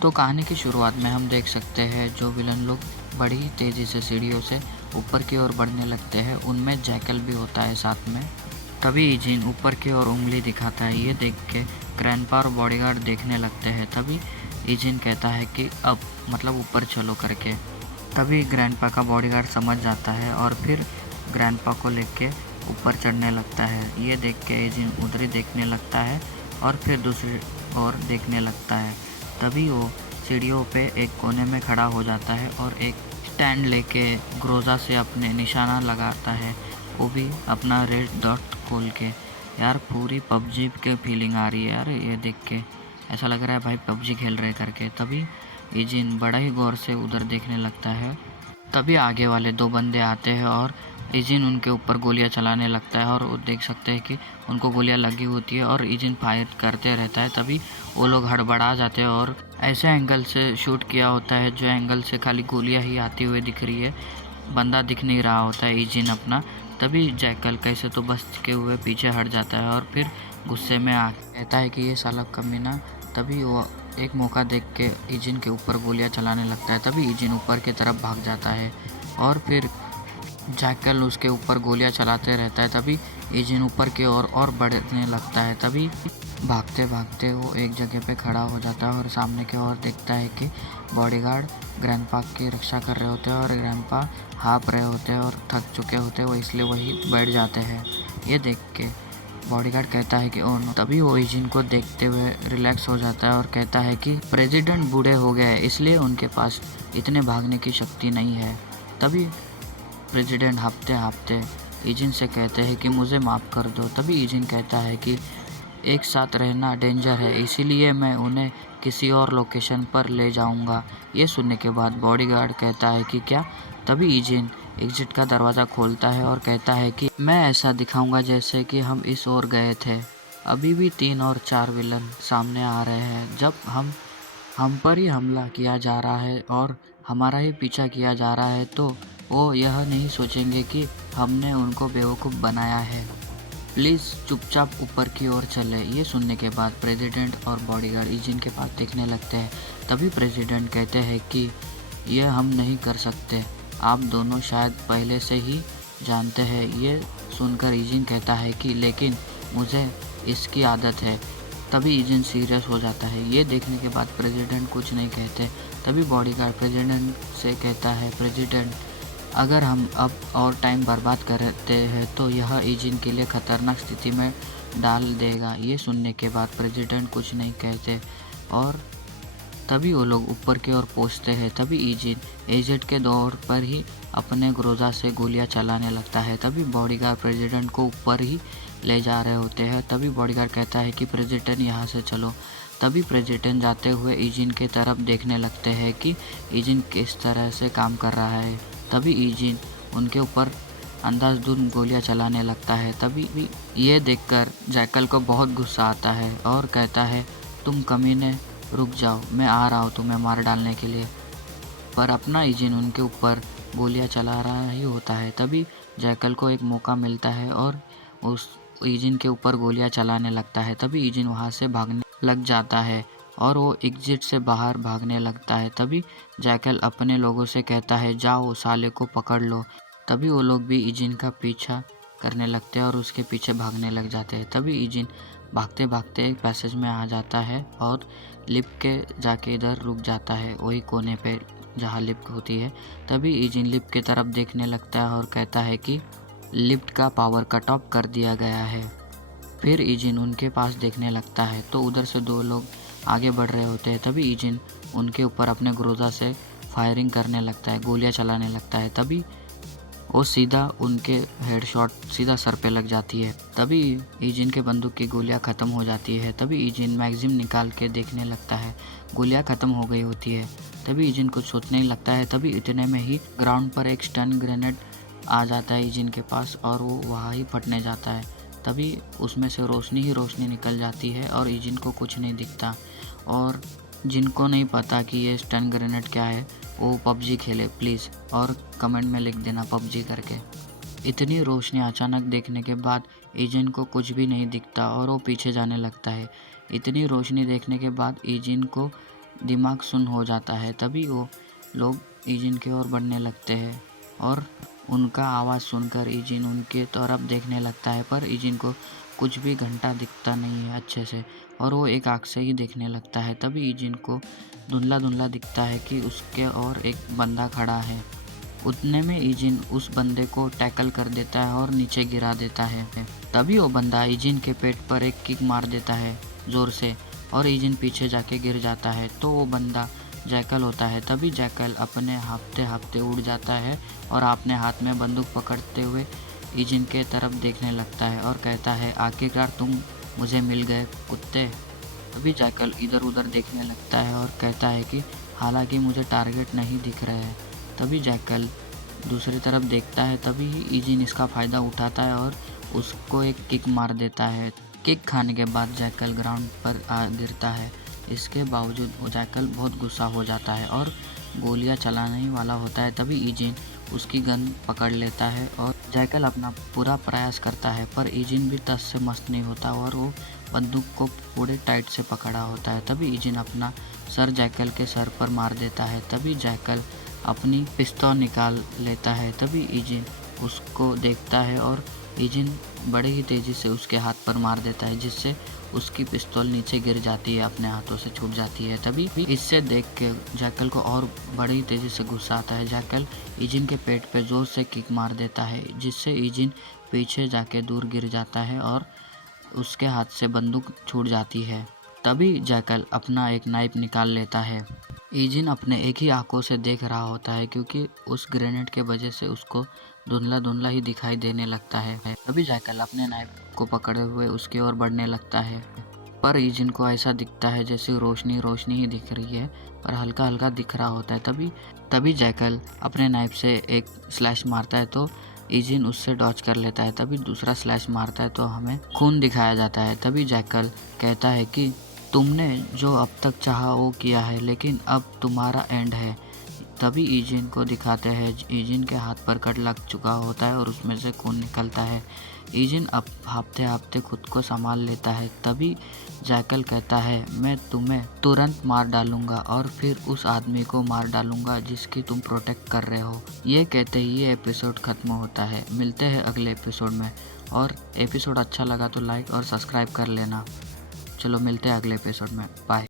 तो कहानी की शुरुआत में हम देख सकते हैं जो विलन लोग बड़ी ही तेज़ी से सीढ़ियों से ऊपर की ओर बढ़ने लगते हैं, उनमें जैकल भी होता है साथ में। तभी इजिन ऊपर की ओर उंगली दिखाता है। ये देख के ग्रैंडपा और बॉडीगार्ड देखने लगते हैं। तभी इजिन कहता है कि अब मतलब ऊपर चलो करके। तभी ग्रैंडपा का बॉडीगार्ड समझ जाता है और फिर ग्रैंडपा को लेके ऊपर चढ़ने लगता है। ये देख के इजिन उधर ही देखने लगता है और फिर दूसरी ओर देखने लगता है। तभी वो सीढ़ियों पे एक कोने में खड़ा हो जाता है और एक स्टैंड लेके ग्रोजा से अपने निशाना लगाता है, वो भी अपना रेड डॉट खोल के। यार पूरी पबजी के फीलिंग आ रही है यार, ये देख के ऐसा लग रहा है भाई पबजी खेल रहे करके। तभी इजिन बड़ा ही गौर से उधर देखने लगता है। तभी आगे वाले दो बंदे आते हैं और इजिन उनके ऊपर गोलियां चलाने लगता है और वो देख सकते हैं कि उनको गोलियां लगी होती है और इजिन फायर करते रहता है। तभी वो लोग हड़बड़ा जाते हैं और ऐसे एंगल से शूट किया होता है जो एंगल से खाली गोलियां ही आती हुई दिख रही है, बंदा दिख नहीं रहा होता है इजिन अपना। तभी जैकल कैसे तो बच के हुए पीछे हट जाता है और फिर गुस्से में आ कहता है कि ये साला कमीना। तभी वो एक मौका देख के इजिन के ऊपर गोलियां चलाने लगता है। तभी इजिन ऊपर की तरफ भाग जाता है और फिर जैकल उसके ऊपर गोलियां चलाते रहता है। तभी इजिन ऊपर की ओर और बढ़ने लगता है। तभी भागते भागते वो एक जगह पे खड़ा हो जाता है और सामने की ओर देखता है कि बॉडीगार्ड ग्रैंडपा की रक्षा कर रहे होते हैं और ग्रैंडपा हाँफ रहे होते हैं और थक चुके होते हैं, वो इसलिए वही बैठ जाते हैं। ये देख के बॉडीगार्ड कहता है कि ओह नो। तभी वो इजिन को देखते हुए रिलैक्स हो जाता है और कहता है कि प्रेसिडेंट बूढ़े हो गए हैं, इसलिए उनके पास इतने भागने की शक्ति नहीं है। तभी प्रेसिडेंट हाँफते हाँफते इजिन से कहते हैं कि मुझे माफ़ कर दो। तभी इजिन कहता है कि एक साथ रहना डेंजर है, इसीलिए मैं उन्हें किसी और लोकेशन पर ले जाऊंगा। ये सुनने के बाद बॉडीगार्ड कहता है कि क्या। तभी इजिन एग्जिट का दरवाज़ा खोलता है और कहता है कि मैं ऐसा दिखाऊंगा जैसे कि हम इस ओर गए थे। अभी भी 3 और 4 विलन सामने आ रहे हैं। जब हम पर ही हमला किया जा रहा है और हमारा ही पीछा किया जा रहा है, तो वो यह नहीं सोचेंगे कि हमने उनको बेवकूफ़ बनाया है। प्लीज़ चुपचाप ऊपर की ओर चले। ये सुनने के बाद प्रेसिडेंट और बॉडीगार्ड इजिन के पास देखने लगते हैं। तभी प्रेसिडेंट कहते हैं कि यह हम नहीं कर सकते, आप दोनों शायद पहले से ही जानते हैं। ये सुनकर इजिन कहता है कि लेकिन मुझे इसकी आदत है। तभी इजिन सीरियस हो जाता है। ये देखने के बाद प्रेसिडेंट कुछ नहीं कहते। तभी बॉडीगार्ड प्रेसिडेंट से कहता है, प्रेसिडेंट अगर हम अब और टाइम बर्बाद करते हैं तो यह इजिन के लिए खतरनाक स्थिति में डाल देगा। ये सुनने के बाद प्रेसिडेंट कुछ नहीं कहते और तभी वो लोग ऊपर की ओर पहुंचते हैं। तभी इजिन एजेंट के दौर पर ही अपने ग्रोजा से गोलियां चलाने लगता है। तभी बॉडीगार्ड प्रेसिडेंट को ऊपर ही ले जा रहे होते हैं। तभी बॉडीगार्ड कहता है कि प्रेसिडेंट यहाँ से चलो। तभी प्रेसिडेंट जाते हुए इजिन की तरफ देखने लगते हैं कि इजिन किस तरह से काम कर रहा है। तभी इजिन उनके ऊपर अंधाधुंध गोलियां चलाने लगता है। तभी भी ये देखकर जैकल को बहुत गुस्सा आता है और कहता है, तुम कमीने रुक जाओ, मैं आ रहा हूँ तुम्हें मार डालने के लिए। पर अपना इजिन उनके ऊपर गोलियां चला रहा ही होता है। तभी जैकल को एक मौका मिलता है और उस इजिन के ऊपर गोलियां चलाने लगता है। तभी इजिन वहाँ से भागने लग जाता है और वो एग्जिट से बाहर भागने लगता है। तभी जैकल अपने लोगों से कहता है, जाओ साले को पकड़ लो। तभी वो लोग भी इजिन का पीछा करने लगते हैं और उसके पीछे भागने लग जाते हैं। तभी इजिन भागते भागते एक पैसेज में आ जाता है और लिफ्ट के जाके इधर रुक जाता है, वही कोने पे जहाँ लिफ्ट होती है। तभी इजिन लिफ्ट की तरफ देखने लगता है और कहता है कि लिफ्ट का पावर कट ऑफ कर दिया गया है। फिर इजिन उनके पास देखने लगता है तो उधर से दो लोग आगे बढ़ रहे होते हैं। तभी इजिन उनके ऊपर अपने ग्रोजा से फायरिंग करने लगता है, गोलियां चलाने लगता है। तभी वो सीधा उनके हेडशॉट सीधा सर पे लग जाती है। तभी इजिन के बंदूक की गोलियां ख़त्म हो जाती है। तभी इजिन मैगजीन निकाल के देखने लगता है, गोलियां ख़त्म हो गई होती है। तभी इजिन कुछ सोचने लगता है। तभी इतने में ही ग्राउंड पर एक स्टन ग्रेनेड आ जाता है इजिन के पास और वो वहाँ ही फटने जाता है। तभी उसमें से रोशनी ही रोशनी निकल जाती है और इजिन को कुछ नहीं दिखता। और जिनको नहीं पता कि ये स्टन ग्रेनेड क्या है, वो पबजी खेले प्लीज़, और कमेंट में लिख देना पबजी करके। इतनी रोशनी अचानक देखने के बाद इजिन को कुछ भी नहीं दिखता और वो पीछे जाने लगता है। इतनी रोशनी देखने के बाद इजिन को दिमाग सुन्न हो जाता है। तभी वो लोग ईजिन की ओर बढ़ने लगते हैं और उनका आवाज़ सुनकर ईजिन उनके तरफ देखने लगता है, पर ईजिन को कुछ भी घंटा दिखता नहीं है अच्छे से और वो एक आँख से ही देखने लगता है। तभी ईजिन को धुंधला-धुंधला दिखता है कि उसके और एक बंदा खड़ा है। उतने में ईजिन उस बंदे को टैकल कर देता है और नीचे गिरा देता है। तभी वो बंदा ईजिन के पेट पर एक किक मार देता है ज़ोर से और ईजिन पीछे जाके गिर जाता है। तो वो बंदा जैकल होता है। तभी जैकल अपने हाँफते-हाँफते उड़ जाता है और अपने हाथ में बंदूक पकड़ते हुए ईजिन के तरफ देखने लगता है और कहता है, आखिरकार तुम मुझे मिल गए कुत्ते। तभी जैकल इधर-उधर देखने लगता है और कहता है कि हालांकि मुझे टारगेट नहीं दिख रहे हैं। तभी जैकल दूसरी तरफ देखता है। तभी ईजिन इसका फ़ायदा उठाता है और उसको एक किक मार देता है। किक खाने के बाद जैकल ग्राउंड पर गिरता है। इसके बावजूद वो जैकल बहुत गुस्सा हो जाता है और गोलियां चलाने ही वाला होता है। तभी ईजिन उसकी गन पकड़ लेता है और जैकल अपना पूरा प्रयास करता है, पर ईजिन भी तस से मस्त नहीं होता और वो बंदूक को पूरे टाइट से पकड़ा होता है। तभी ईजिन अपना सर जैकल के सर पर मार देता है। तभी जैकल अपनी पिस्तौल निकाल लेता है। तभी ईजिन उसको देखता है और ईजिन बड़े ही तेज़ी से उसके हाथ पर मार देता है, जिससे उसकी पिस्तौल नीचे गिर जाती है, अपने हाथों से छूट जाती है। तभी इससे देख के जैकल को और बड़ी तेज़ी से गुस्सा आता है। जैकल ईजिन के पेट पे ज़ोर से किक मार देता है, जिससे ईजिन पीछे जाके दूर गिर जाता है और उसके हाथ से बंदूक छूट जाती है। तभी जैकल अपना एक नाइफ निकाल लेता है। ईजिन अपने एक ही आंखों से देख रहा होता है, क्योंकि उस ग्रेनेड के वजह से उसको धुंधला-धुंधला ही दिखाई देने लगता है। तभी जैकल अपने नाइफ को पकड़े हुए उसकी ओर बढ़ने लगता है, पर ईजिन को ऐसा दिखता है जैसे रोशनी ही दिख रही है, पर हल्का-हल्का दिख रहा होता है। तभी जैकल अपने नाइफ से एक स्लैश मारता है तो ईजिन उससे डॉज कर लेता है। तभी दूसरा स्लैश मारता है तो हमें खून दिखाया जाता है। तभी जैकल कहता है कि तुमने जो अब तक चाहा वो किया है, लेकिन अब तुम्हारा एंड है। तभी ईजिन को दिखाते हैं। ईजिन के हाथ पर कट लग चुका होता है और उसमें से खून निकलता है। ईजिन अब हाँफते-हाँफते खुद को संभाल लेता है। तभी जैकल कहता है, मैं तुम्हें तुरंत मार डालूंगा और फिर उस आदमी को मार डालूंगा जिसकी तुम प्रोटेक्ट कर रहे हो। ये कहते ही ये एपिसोड खत्म होता है। मिलते हैं अगले एपिसोड में, और एपिसोड अच्छा लगा तो लाइक और सब्सक्राइब कर लेना। चलो मिलते हैं अगले एपिसोड में। बाय।